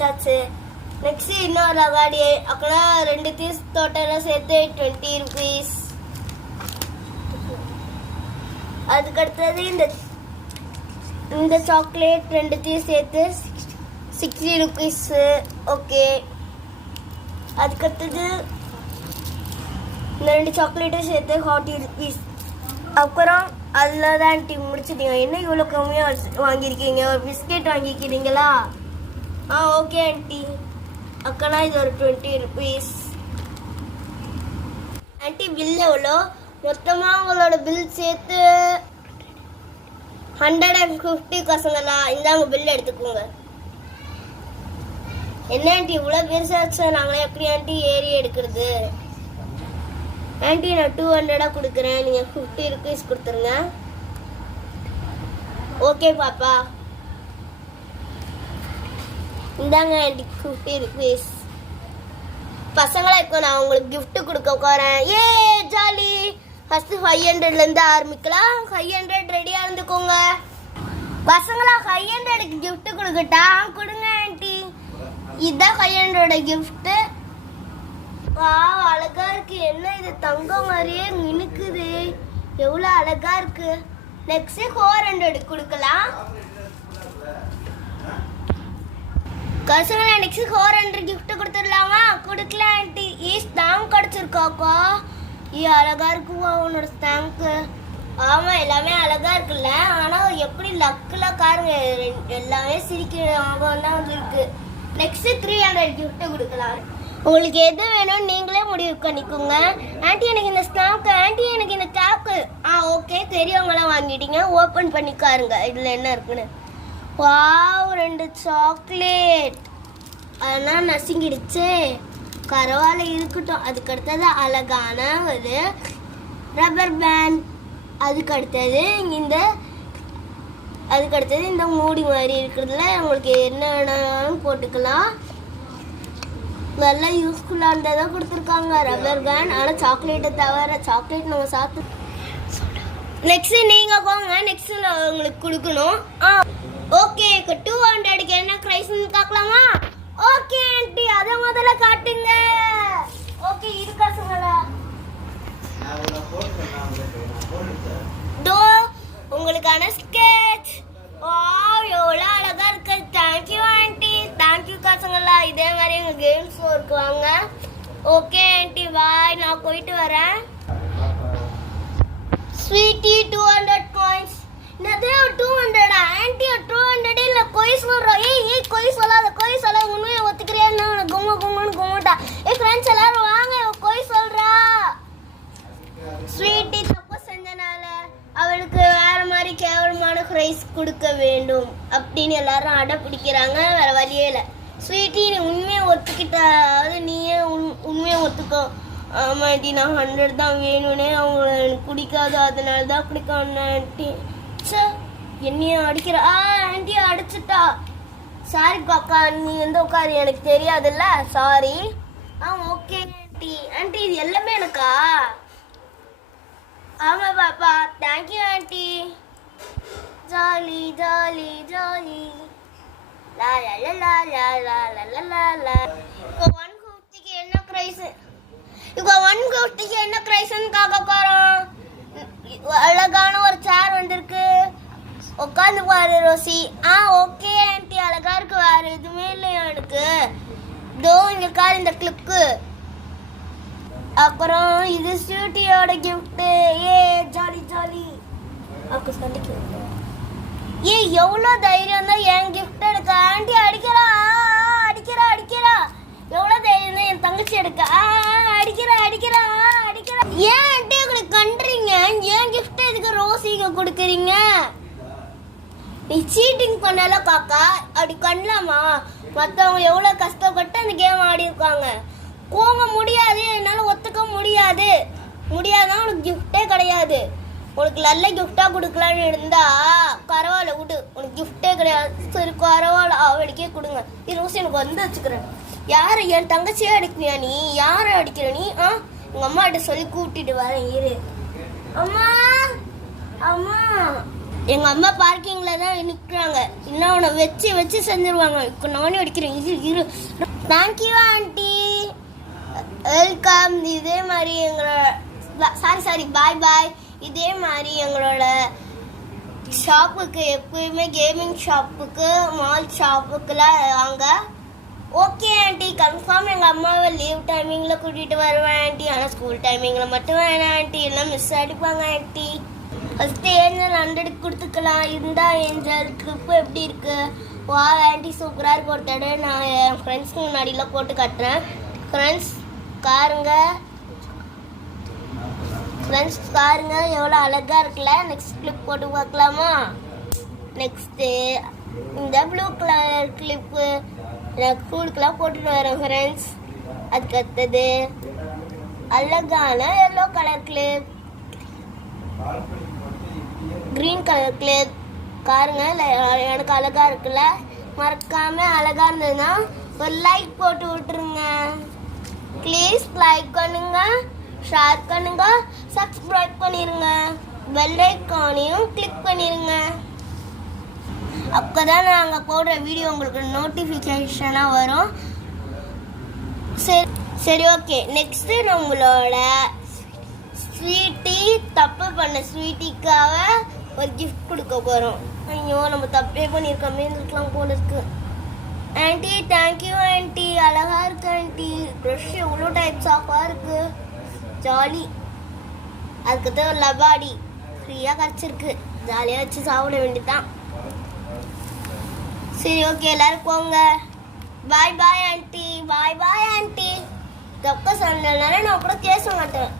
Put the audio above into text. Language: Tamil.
చాచే నెక్స్ట్ இன்னொரு அகாடி అక్కడ రెండు తీసుకోటలో சேர்த்து 20 రూపీస్. அதுக்கடுத்தது இந்த சாக்லேட் ரெண்டுத்தையும் சேர்த்து 60 ரூபீஸ். ஓகே. அதுக்கடுத்தது இந்த ரெண்டு சாக்லேட்டும் சேர்த்து 40 ரூபீஸ். அப்புறம் அதில் தான் ஆண்டி முடிச்சிட்டீங்க. என்ன இவ்வளோ கம்மியாக வாங்கியிருக்கீங்க? ஒரு பிஸ்கெட் வாங்கிக்கிறீங்களா? Okay aunty. அக்கனா இது ஒரு 20 ரூபீஸ். ஆண்டி பில் எவ்வளோ? மொத்தமாக உங்களோட பில் சேர்த்து 150 காசுங்களா? இந்தாங்க பில் எடுத்துக்கோங்க. என்ன ஆண்டி இவ்வளோ பெருசாச்சு, நாங்களே எப்படி ஆண்டி ஏறி எடுக்கிறது? ஆண்டி நான் 200 கொடுக்குறேன், நீங்கள் 50 ரூபீஸ் கொடுத்துருங்க. ஓகே பாப்பா. இந்தாங்க ஆண்டி 50 ரூபீஸ். பசங்களா இப்போ நான் உங்களுக்கு கிஃப்ட் கொடுக்க போகிறேன். ஏ ஜாலி. ஃபஸ்ட்டு 500லேருந்து ஆரம்பிக்கலாம். 500 ரெடியாக இருந்துக்கோங்க. பசங்களா 500க்கு கிஃப்ட் கொடுக்கட்டா? கொடுங்க ஆண்டி. இதுதான் 500 கிஃப்ட்டு. அழகா இருக்கு. என்ன இது தங்கம் மாதிரியே மினுக்குது. எவ்வளோ அழகா இருக்கு. நெக்ஸ்ட் 400 கொடுக்கலாம். பசங்களா நெக்ஸ்ட் 400 கிஃப்ட் கொடுத்துடலாமா? கொடுக்கலாம் ஆண்டி. ஸ்டாம்ப் கிடச்சிருக்காக்கா. அழகா இருக்குவா உன்னோட ஸ்டாம்ப்பு. ஆமா எல்லாமே அழகா இருக்குல்ல. ஆனால் எப்படி லக்கில் காருங்க எல்லாமே சிரிக்கிற ஞாபகம் தான் வந்துருக்கு. நெக்ஸ்ட் 300 கிஃப்ட் கொடுக்கலாம். உங்களுக்கு எது வேணும்னு நீங்களே முடிவு பண்ணிக்கோங்க. ஆண்டி எனக்கு இந்த ஸ்டாம்ப்பு, ஆண்டி எனக்கு இந்த கேப்பு. ஓகே பெரியவங்களாம் வாங்கிட்டீங்க. ஓப்பன் பண்ணி காருங்க இதில் என்ன இருக்குன்னு. Wow 2 chocolate. அதெல்லாம் நசுங்கிடுச்சு. பரவாயில்ல இருக்கட்டும். அதுக்கு அடுத்தது அழகான ஒரு ரப்பர் பேண்ட். அதுக்கடுத்தது இந்த மூடி மாதிரி இருக்கிறதுல உங்களுக்கு என்ன வேணாலும் போட்டுக்கலாம். நல்லா யூஸ்ஃபுல்லாக இருந்ததாக கொடுத்துருக்காங்க ரப்பர் பேண்ட். ஆனால் சாக்லேட்டை தவிர சாக்லேட் நம்ம சாப்பிட்டு நெக்ஸ்ட் நீங்கள் போங்க. நெக்ஸ்ட் உங்களுக்கு கொடுக்கணும். ஓகே 200க்கு என்ன ப்ரைஸ்ன்னு பார்க்கலாமா? ஓகே ஆண்டி அதை முதல்ல காட்டுங்க. ஓகே இருக்காசுங்களா? உங்களுக்கான ஸ்கெட்ச். எவ்வளோ அழகா இருக்கு. Thank you aunty. தேங்க்யூ காசுங்களா. இதே மாதிரி எங்கள் கேம்ஸ் ஒர்க் வாங்க. Okay aunty bye. நான் போயிட்டு வரேன். Sweety 200 coins. என்னது 200 ஆண்டி? 200 இல்லை கொய் சொல்கிறோம். ஏய் கொய் சொல்லாத. உண்மையை ஒத்துக்கிறியா? என்ன கும்முட்டா. ஃப்ரெண்ட்ஸ் எல்லாரும் வாங்க. கொய் சொல்கிறா. ஸ்வீட்டி தப்பு செஞ்சனால அவளுக்கு வேற மாதிரி கேவலமான ப்ரைஸ் கொடுக்க வேண்டும் அப்படின்னு எல்லாரும் அடம் பிடிக்கிறாங்க. வேற வழியே இல்லை. ஸ்வீட்டி நீ உண்மையை ஒத்துக்கிட்டாவது நீயே உண்மையை ஒத்துக்கோ. ஆமாண்டி நான் 100 தான் வேணும்னே அவங்கள எனக்கு பிடிக்காது, அதனால தான் பிடிக்கும் ஆண்டி. என்னையும் அடிக்கிறா. ஆண்டி அடிச்சுட்டா. சாரி பாக்கா, நீ உட்காரு, எனக்கு தெரியாதுல்ல. சாரி. Okay aunty. ஆண்டி இது எல்லாமே எனக்கா? ஆமா பாப்பா. Thank you aunty. Jolly jolly jolly. லா லா லா லா லா லா லா லா. இப்போ 150க்கு என்ன ப்ரைஸ்? இப்போ 150க்கு என்ன ப்ரைஸ்ன்னு காக்க போறோம். அழகான ஒரு சேர் வந்திருக்கு. உட்காந்து பாரு ரோசி. ஓகே ஆண்டி அழகா இருக்கு. வேற எதுவுமே இல்லையா எனக்கு? இங்க கார் இந்த கிளிப்பு. அப்புறம் இது ஸ்வீட்டியோட கிஃப்ட். Jolly jolly. எவ்வளோ தைரியம் தான் என் கிஃப்ட் எடுக்க. ஆண்டி அடிக்கிறா. எவ்வளோ தைரியம் தான் என் தங்கச்சி எடுக்க. அடிக்கிறா. ஏன் ஆண்டி உங்களுக்கு கண்டுறீங்க? ஏன் கிஃப்ட் எதுக்கு ரோசிக்கு கொடுக்குறீங்க? நீ சீட்டிங் பண்ணல காக்கா. அப்படி பண்ணலாமா? மற்றவங்க எவ்வளோ கஷ்டப்பட்டு அந்த கேம் ஆடி இருக்காங்க. கோங்க முடியாது. என்னால் ஒத்துக்க முடியாது. முடியாதான் உனக்கு கிஃப்டே கிடையாது. உனக்கு நல்ல கிஃப்டாக கொடுக்கலான்னு இருந்தா பரவாயில்ல விடு. உனக்கு கிஃப்டே கிடையாது. சரி பரவாயில்ல அவளுக்கே கொடுங்க. ரோசி எனக்கு வந்து வச்சுக்கிறேன். யாரை? என் தங்கச்சியே அடிக்கிறியா நீ? யாரை அடிக்கிற நீ? உங்கள் அம்மாட்ட சொல்லி கூட்டிட்டு வரேன் இரு. அம்மா எங்க அம்மா பார்க்கிங்ல தான் நிற்கிறாங்க. இன்னும் அவனை வச்சு வச்சு செஞ்சிருவாங்க. இப்போ நானே அடிக்கிறேன். இரு. Thank you aunty, welcome. இதே மாதிரி எங்களோட சாரி பாய். இதே மாதிரி எங்களோட ஷாப்புக்கு எப்பயுமே கேமிங் ஷாப்புக்கு மால் ஷாப்புக்குலாம் வாங்க. ஓகே ஆண்டி, கன்ஃபார்ம் எங்கள் அம்மாவை லீவ் டைமிங்கில் கூட்டிகிட்டு வருவேன் ஆண்டி. ஆனால் ஸ்கூல் டைமிங்கில் மட்டும் வேணாம் ஆண்டி, எல்லாம் மிஸ் அடிப்பாங்க ஆண்டி. ஃபஸ்ட்டு ஏஞ்சல் 100 கொடுத்துக்கலாம். இருந்தால் ஏஞ்சல் ட்ரிப்பு எப்படி இருக்கு? வா ஆண்டி, சூப்பராக இருக்கு. ஒரு தடவை நான் என் ஃப்ரெண்ட்ஸ்க்கு முன்னாடிலாம் போட்டு காட்டுறேன். ஃப்ரெண்ட்ஸ் பாருங்க எவ்வளோ அழகாக இருக்குல்ல. நெக்ஸ்ட் கிளிப் போட்டு பார்க்கலாமா? நெக்ஸ்ட்டு இந்த ப்ளூ கலர் கிளிப்பு நான் ஸ்கூலுக்குலாம் போட்டுட்டு வரேன் ஃப்ரெண்ட்ஸ். அதுக்கு அடுத்தது அழகான yellow colour clip, green colour clip. பாருங்க எனக்கு அழகா இருக்குல்ல. மறக்காம அழகா இருந்ததுன்னா ஒரு லைக் போட்டு விட்டுருங்க ப்ளீஸ். லைக் பண்ணுங்க, ஷேர் பண்ணுங்க, சப்ஸ்கிரைப் பண்ணிருங்க, பெல் ஐக்கானையும் கிளிக் பண்ணிருங்க. அப்போதான் நாங்கள் போடுற வீடியோ உங்களுக்கு நோட்டிஃபிகேஷனாக வரும். சரி ஓகே. நெக்ஸ்ட்டு நம்மளோட ஸ்வீட்டி தப்பு பண்ண ஸ்வீட்டிக்காக ஒரு கிஃப்ட் கொடுக்க போகிறோம். ஐயோ, நம்ம தப்பே பண்ணியிருக்கோமே இருக்கலாம் போல இருக்கு. ஆண்டி தேங்க்யூ ஆண்டி, அழகாக இருக்கு ஆண்டி. ப்ரஷ் எவ்வளோ டைப்ஸ் ஆஃபாக இருக்கு, ஜாலி. அதுக்குதான் ஒரு லபாடி ஃப்ரீயாக கிடச்சிருக்கு, ஜாலியாக வச்சு சாப்பிட வேண்டியதான். சரி ஓகே, எல்லாரும் போங்க. Bye aunty. தொக்க சொன்னால நான் கூட பேச மாட்டேன்.